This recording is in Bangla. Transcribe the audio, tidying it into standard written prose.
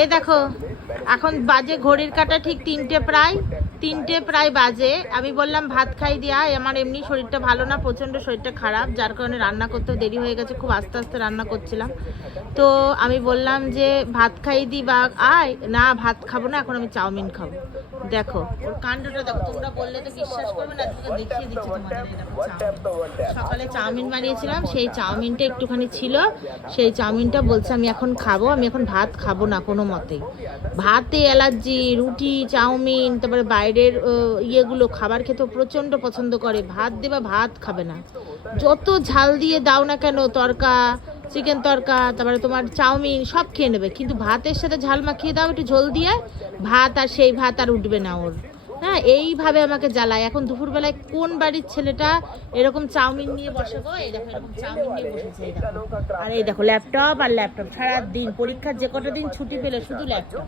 এই দেখো এখন বাজে ঘড়ির কাঁটা ঠিক তিনটে প্রায় বাজে। আমি বললাম ভাত খাই দিয়া, আমার এমনি শরীরটা ভালো না, প্রচণ্ড শরীরটা খারাপ, যার কারণে রান্না করতেও দেরি হয়ে গেছে, খুব আস্তে আস্তে রান্না করছিলাম। তো আমি বললাম যে ভাত খাই দি বা আয়, না ভাত খাবো না, এখন আমি চাউমিন খাবো। দেখো ওর কাণ্ডটা দেখো, তোমরা বললে তো বিশ্বাস করবে না, তোকে দেখিয়ে দিচ্ছি তোমাদের। সকালে চাউমিন বানিয়েছিলাম, সেই চাউমিনটা একটুখানি ছিল, সেই চাউমিনটা বলছে আমি এখন খাবো, আমি এখন ভাত খাবো না কোনো মতেই। ভাতে অ্যালার্জি, রুটি চাউমিন তারপরে বাইরের ইয়েগুলো খাবার খেতেও প্রচণ্ড পছন্দ করে, ভাত দেবা ভাত খাবে না, যত ঝাল দিয়ে দাও না কেন, তরকা চিকেন তরকা তারপরে তোমার চাউমিন সব খেয়ে নেবে, কিন্তু ভাতের সাথে ঝাল মাখিয়ে দাও একটু ঝোল দিয়ে, ভাত আর সেই ভাত আর উঠবে না ওর। হ্যাঁ, এইভাবে আমাকে জ্বালায়। এখন দুপুরবেলায় কোন বাড়ির ছেলেটা এরকম চাউমিন নিয়ে বসে গো, এই দেখো এরকম চাউমিন নিয়ে বসেছে, এই দেখো। আর এই দেখো ল্যাপটপ আর ল্যাপটপ, সারাদিন পরীক্ষার যে কটা দিন ছুটি পেলে শুধু ল্যাপটপ।